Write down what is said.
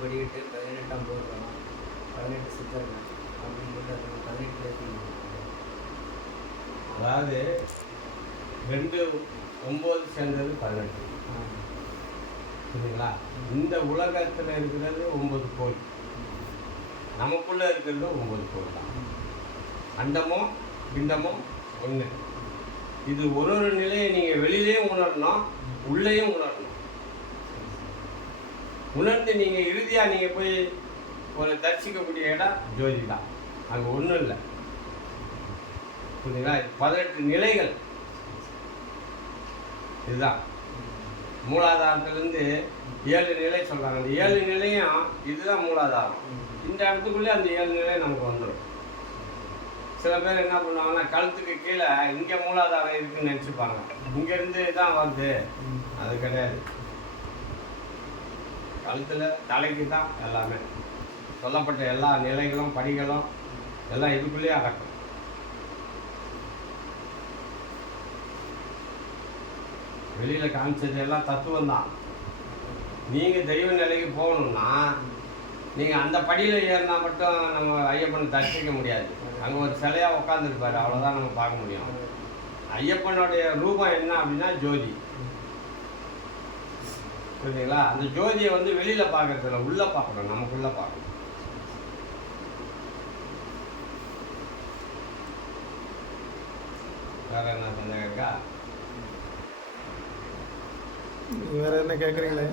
பதினெட்டு சித்தர்கள். அப்படின்னு சொல்லிட்டு அது பதினெட்டு அதாவது ரெண்டு ஒம்பது சேர்ந்தது பதினெட்டு. சரிங்களா இந்த உலகத்தில் இருக்கிறது ஒம்பது கோடி. நமக்குள்ளே இருக்கிறது ஒம்பது கோடி தான். அண்டமும் பிண்டமும் ஒன்று இது ஒரு ஒரு நிலையை நீங்கள் வெளியிலையும் உணரணும் உள்ளேயும் உணரணும். உணர்ந்து நீங்கள் இறுதியாக நீங்கள் போய் ஒரு தரிசிக்கக்கூடிய இடம் ஜோதி தான் அங்கே ஒன்றும் இல்லை. புரியுதுங்களா? பதினெட்டு நிலைகள். இதுதான். மூலாதாரத்திலேருந்து ஏழு நிலை சொல்கிறாங்க அந்த ஏழு நிலையும் இதுதான் மூலாதாரம். இந்த இடத்துக்குள்ளே அந்த ஏழு நிலை நமக்கு வந்துடும் சில பேர் என்ன பண்ணுவாங்கன்னா கழுத்துக்கு கீழே இங்கே மூலாதாரம் இருக்குன்னு நினச்சிப்பாங்க. இங்கேருந்து தான் வருது. அது கிடையாது. கழுத்தில் தலைக்கு தான் எல்லாமே. சொல்லப்பட்ட எல்லா நிலைகளும் படிகளும் எல்லாம் இதுக்குள்ளேயே அடக்கும். வெளியில் காமிச்சது எல்லாம் தத்துவம் தான் நீங்கள் தெய்வ நிலைக்கு போகணும்னா நீங்கள் அந்த படியில் ஏறினா மட்டும் நம்ம ஐயப்பனை தரிசிக்க முடியாது. அங்கே ஒரு சிலையாக உட்காந்துருப்பார் அவ்வளோதான் நம்ம பார்க்க முடியும். ஐயப்பனுடைய ரூபம் என்ன அப்படின்னா ஜோதி. புரியுதுங்களா? அந்த ஜோதியை வந்து வெளியில் பார்க்கறதில்ல உள்ளே பார்க்கணும் நமக்குள்ளே பார்க்கணும். வேற என்ன சந்தேகம் இருக்கா? வேற என்ன கேட்குறீங்களே